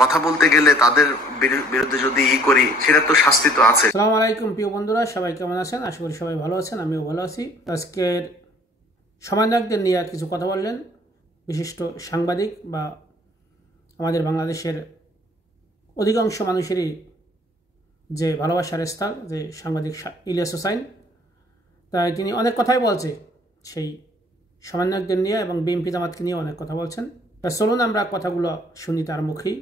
কথা বলতে গেলে তাদের বিরুদ্ধে যদি করি সেটা তো শাস্তি তো আছে। আসসালামু আলাইকুম প্রিয় বন্ধুরা, সবাই কেমন আছেন? আশা করি সবাই ভালো আছেন, আমিও ভালো আছি। আজকের সমন্বয়কদের নিয়ে কিছু কথা বললেন বিশিষ্ট সাংবাদিক বা আমাদের বাংলাদেশের অধিকাংশ মানুষেরই যে ভালোবাসার স্থল যে সাংবাদিক ইলিয়াস হোসাইন, তাই তিনি অনেক কথাই বলছে সেই সমন্বয়কদের নিয়ে এবং বিএনপি জামাতকে নিয়ে অনেক কথা বলছেন। চলুন আমরা কথাগুলো শুনি তার মুখেই,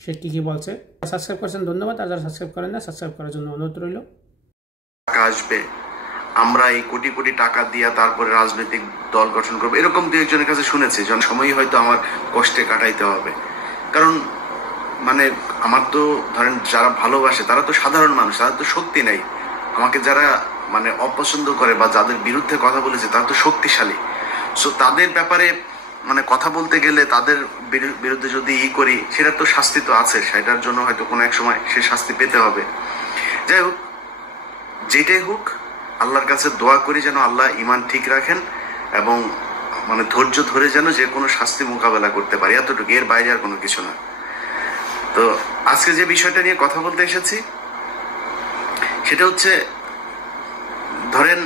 সে কী বলছে। সাবস্ক্রাইব করছেন ধন্যবাদ, আর যারা সাবস্ক্রাইব করেন না সাবস্ক্রাইব করার জন্য অনুরোধ রইল। টাকা আসবে, আমরা এই কোটি কোটি টাকা দিয়ে তারপরে রাজনৈতিক দল গঠন করবো, এরকম দু একজনের কাছে শুনেছি। যখন সময়ই হয়তো আমার কষ্টে কাটাইতে হবে, কারণ মানে আমার তো ধরেন যারা ভালোবাসে তারা তো সাধারণ মানুষ, তাদের তো শক্তি নেই। আমাকে যারা মানে অপছন্দ করে বা যাদের বিরুদ্ধে কথা বলেছে তারা তো শক্তিশালী। সো তাদের ব্যাপারে মানে কথা বলতে গেলে তাদের বিরুদ্ধে যদি করি সেটার তো শাস্তি তো আছে, সেটার জন্য হয়তো কোনো এক সময় সে শাস্তি পেতে হবে। যাই হোক, যেটাই হোক, আল্লাহর কাছে দোয়া করি যেন আল্লাহ ইমান ঠিক রাখেন এবং মানে ধৈর্য ধরে যেন যে কোনো শাস্তি মোকাবেলা করতে পারি, এতটুকু, এর বাইরে আর কোনো কিছু না। তো আজকে যে বিষয়টা নিয়ে কথা বলতে এসেছি সেটা হচ্ছে, ধরেন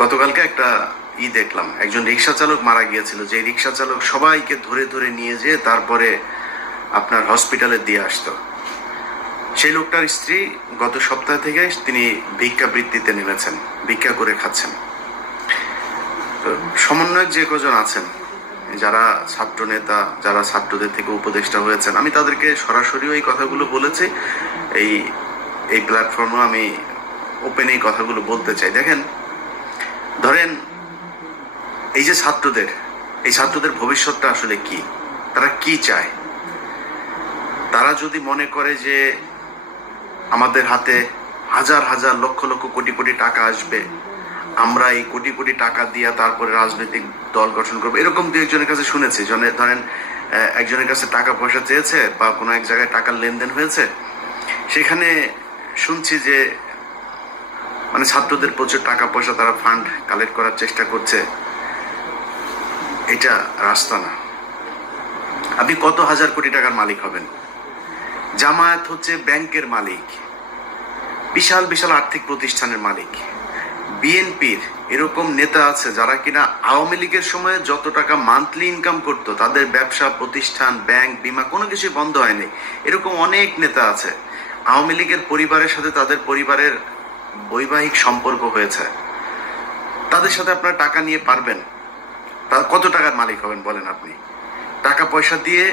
গতকালকে একটা দেখলাম, একজন রিক্সা চালক মারা গিয়েছিল। যে রিক্সা চালক সবাইকে ধরে ধরে নিয়ে যেয়ে তারপরে আপনার হসপিটালে দিয়ে আসতো। সেই লোকটার স্ত্রী গত সপ্তাহ থেকে তিনি ভিক্ষাবৃত্তিতে নেমেছেন, ভিক্ষা করে খাচ্ছেন। সমন্বয়ক যে কজন আছেন, যারা ছাত্র নেতা, যারা ছাত্রদের থেকে উপদেষ্টা হয়েছেন, আমি তাদেরকে সরাসরি এই কথাগুলো বলেছি। এই প্ল্যাটফর্মে আমি ওপেন এই কথাগুলো বলতে চাই। দেখেন, ধরেন এই যে ছাত্রদের ভবিষ্যৎটা আসলে কি, তারা কি চায়? তারা যদি মনে করে যে আমাদের হাতে হাজার হাজার লক্ষ লক্ষ কোটি কোটি টাকা আসবে, আমরা এই কোটি কোটি টাকা দিয়ে তারপরে রাজনৈতিক দল গঠন করবো, এরকম দু একজনের কাছে শুনেছি। ধরেন একজনের কাছে টাকা পয়সা চেয়েছে বা কোনো এক জায়গায় টাকার লেনদেন হয়েছে, সেখানে শুনছি যে মানে ছাত্রদের প্রচুর টাকা পয়সা তারা ফান্ড কালেক্ট করার চেষ্টা করছে। এটা রাস্তা না। আপনি কত হাজার কোটি টাকার মালিক হবেন? জামায়াত হচ্ছে ব্যাংকের মালিক, বিশাল বিশাল আর্থিক প্রতিষ্ঠানের মালিক। বিএনপির এরকম নেতা আছে যারা কিনা আওয়ামী লীগের সময় যত টাকা মান্থলি ইনকাম করতো, তাদের ব্যবসা প্রতিষ্ঠান, ব্যাংক, বিমা কোনো কিছুই বন্ধ হয়নি। এরকম অনেক নেতা আছে। আওয়ামী লীগের পরিবারের সাথে তাদের পরিবারের বৈবাহিক সম্পর্ক হয়েছে। তাদের সাথে আপনারা টাকা নিয়ে পারবেন? কত টাকার মালিক হবেন বলেন আপনি? টাকা পয়সা দিয়ে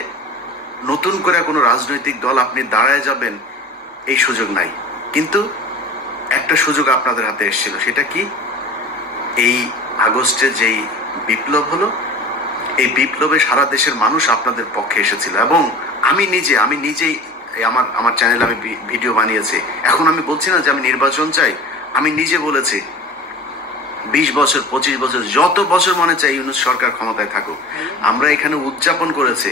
নতুন করে কোনো রাজনৈতিক দল আপনি দাঁড়ায় যাবেন, এই সুযোগ নাই। কিন্তু একটা সুযোগ আপনাদের হাতে এসেছিল, সেটা কি? এই আগস্টে যেই বিপ্লব হলো, এই বিপ্লবে সারা দেশের মানুষ আপনাদের পক্ষে এসেছিল। এবং আমি নিজেই আমার চ্যানেলে আমি ভিডিও বানিয়েছি। এখন আমি বলছি না যে আমি নির্বাচন চাই, আমি নিজে বলেছি 20 বছর 25 বছর যত বছর মনে চাই ইউনূস সরকার ক্ষমতায় থাকুক। আমরা এখানে উদযাপন করেছি,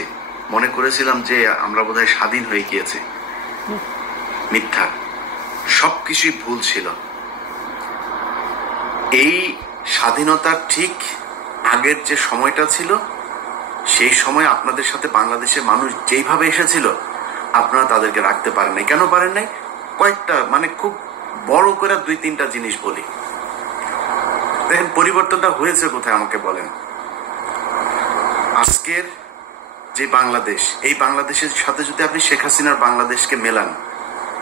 মনে করেছিলাম যে আমরা বোধহয় স্বাধীন হয়ে গিয়েছি। মিথ্যা, সবকিছুই ভুল ছিল। এই স্বাধীনতার ঠিক আগের যে সময়টা ছিল, সেই সময় আপনাদের সাথে বাংলাদেশের মানুষ যেইভাবে এসেছিল, আপনারা তাদেরকে রাখতে পারেন নাই। কেন পারেন নাই? কয়েকটা মানে খুব বড় করে 2-3টা জিনিস বলি। দেখেন পরিবর্তনটা হয়েছে কোথায় আমাকে বলেন। আজকের যে বাংলাদেশ, এই বাংলাদেশের সাথে যদি আপনি শেখ হাসিনার বাংলাদেশকে মেলান,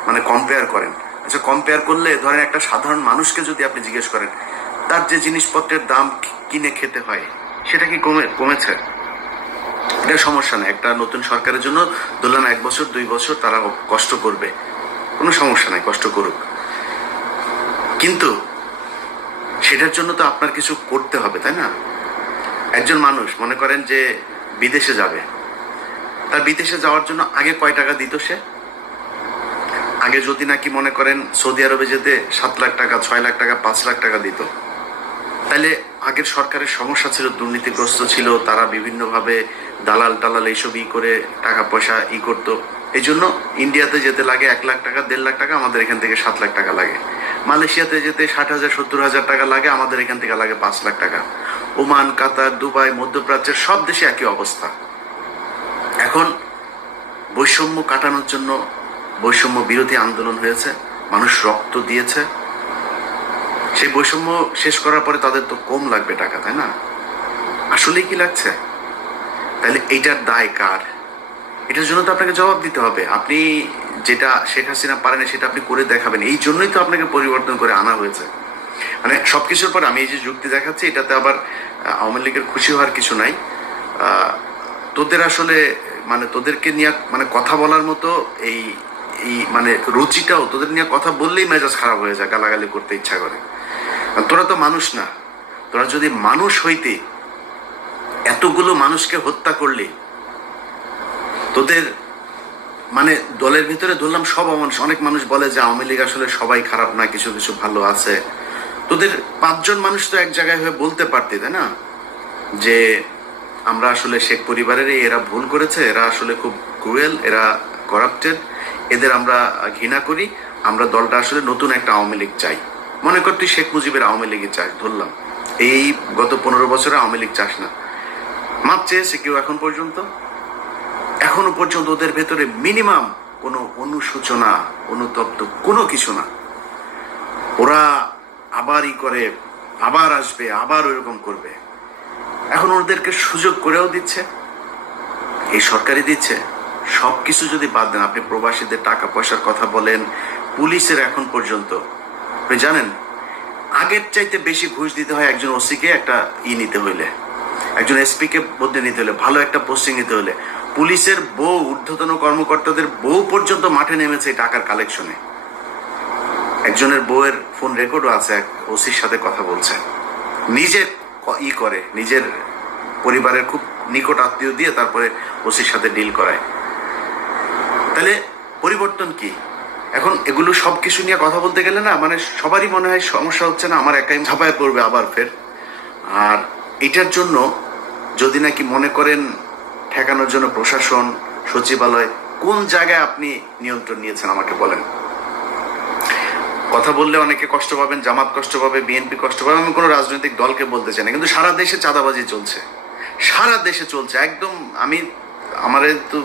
মানে কম্পেয়ার করেন, আচ্ছা কম্পেয়ার করলে ধরেন একটা সাধারণ মানুষকে যদি আপনি জিজ্ঞেস করেন তার যে জিনিসপত্রের দাম কিনে খেতে হয়, সেটা কি কমেছে? এটা সমস্যা নেই। একটা নতুন সরকারের জন্য ধরলাম 1 বছর 2 বছর তারা কষ্ট করবে, কোনো সমস্যা নাই, কষ্ট করুক। কিন্তু সেটার জন্য তো আপনার কিছু করতে হবে, তাই না? একজন মানুষ মনে করেন যে বিদেশে যাবে, তার বিদেশে যাওয়ার জন্য আগে কয় টাকা দিত সে? আগে যদি নাকি মনে করেন সৌদি আরবে যেতে 7 লাখ টাকা, 6 লাখ টাকা, 5 লাখ টাকা দিত, তাহলে আগের সরকারের সমস্যা ছিল, দুর্নীতিগ্রস্ত ছিল, তারা বিভিন্নভাবে দালাল টালাল এইসব করে টাকা পয়সা করতো। এই জন্য ইন্ডিয়াতে যেতে লাগে 1 লাখ টাকা, 1.5 লাখ টাকা, আমাদের এখান থেকে 7 লাখ টাকা লাগে। মালয়েশিয়াতে যেতে 60,000 70,000 টাকা লাগে, আমাদের এখান থেকে লাগে 5 লাখ টাকা। ওমান, কাতার, দুবাই, মধ্যপ্রাচ্যের সব দেশে একই অবস্থা। এখন বৈষম্য কাটানোর জন্য বৈষম্য বিরোধী আন্দোলন হয়েছে, মানুষ রক্ত দিয়েছে। সেই বৈষম্য শেষ করার পরে তাদের তো কম লাগবে টাকা, তাই না? আসলেই কি লাগছে? তাহলে এইটার দায় কার? এটার জন্য তো আপনাকে জবাব দিতে হবে। আপনি যেটা শেখ হাসিনা পারেন সেটা আপনি করে দেখাবেন, এই জন্যই তো আপনাকে পরিবর্তন করে আনা হয়েছে। মানে সবকিছুর পর আমি এই যে যুক্তি দেখাচ্ছি, এটাতে আবার আওয়ামী লীগের খুশি হওয়ার কিছু নাই। তোদের আসলে মানে তোদেরকে নিয়ে মানে কথা বলার মতো এই এই মানে রুচিটাও, তোদের নিয়ে কথা বললেই মেজাজ খারাপ হয়ে যায়, গালাগালি করতে ইচ্ছা করে। তোরা তো মানুষ না। তোরা যদি মানুষ হইতে এতগুলো মানুষকে হত্যা করলি, তোদের মানে দলের ভিতরে ধরলাম সব মানুষ, অনেক মানুষ বলে যে আওয়ামী লীগ আসলে সবাই খারাপ না, কিছু কিছু ভালো আছে। তোদের 5 জন মানুষ তো এক জায়গায় হয়ে বলতে পারতে, তাই না, যে আমরা আসলে শেখ পরিবারের এরা ভুল করেছে, এরা আসলে খুব ক্রুয়েল, এরা করাপ্টেড, এদের আমরা ঘৃণা করি, আমরা দলটা আসলে নতুন একটা আওয়ামী লীগ চাই। মনে কর তুই শেখ মুজিবের আওয়ামী লীগই চাস, ধরলাম এই গত 15 বছরে আওয়ামী লীগ চাস না, মাপ চেয়েছে কেউ এখনো পর্যন্ত ওদের ভেতরে মিনিমাম কোনো অনুশোচনা, অনুতপ্ত কোনো কিছু না। ওরা আবার করে, আবার আসবে, আবার ওইরকম করবে। এখন ওদেরকে সুযোগ করেও দিচ্ছে, এই সরকারি দিচ্ছে। সবকিছু যদি বাদ দেন, আপনি প্রবাসীদের টাকা পয়সার কথা বলেন, পুলিশের এখন পর্যন্ত আপনি জানেন আগের চাইতে বেশি ঘুষ দিতে হয় একজন ওসিকে একটা নিতে হইলে, একজন এসপি কে বদলে নিতে হলে, ভালো একটা পোস্টিং নিতে হলে। পুলিশের বউ, ঊর্ধ্বতন কর্মকর্তাদের বউ পর্যন্ত মাঠে নেমেছে টাকার কালেকশনে। একজনের বউয়ের ফোন রেকর্ডও আছে, এক ওসির সাথে কথা বলছে, নিজে করে, নিজের পরিবারের খুব নিকট আত্মীয় দিয়ে তারপরে ওসির সাথে ডিল করায়। তাহলে পরিবর্তন কি? এখন এগুলো সবকিছু নিয়ে কথা বলতে গেলে না, মানে সবারই মনে হয় সমস্যা হচ্ছে না, আমার একাই ঝাঁপায় পড়বে আবার ফের। আর এটার জন্য যদি নাকি মনে করেন ঠেকানোর জন্য প্রশাসন, সচিবালয়, কোন জায়গায় আপনি নিয়ন্ত্রণ নিয়েছেন আমাকে বলেন। কথা বললে অনেকে কষ্ট পাবেন, জামাত কষ্ট পাবে, বিএনপি কষ্ট পাবে, আমি কোনো রাজনৈতিক দলকে বলতে চাই না, কিন্তু সারা দেশে চাঁদাবাজি চলছে, সারা দেশে চলছে একদম। আমি আমারে তো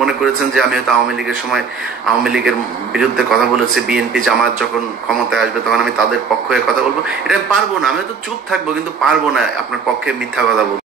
মনে করেছেন যে আমি হয়তো আওয়ামী লীগের সময় আওয়ামী লীগের বিরুদ্ধে কথা বলেছি, বিএনপি জামাত যখন ক্ষমতায় আসবে তখন আমি তাদের পক্ষে কথা বলবো, এটা আমি পারবো না। আমি তো চুপ থাকবো, কিন্তু পারবো না আপনার পক্ষে মিথ্যা কথা বলবো।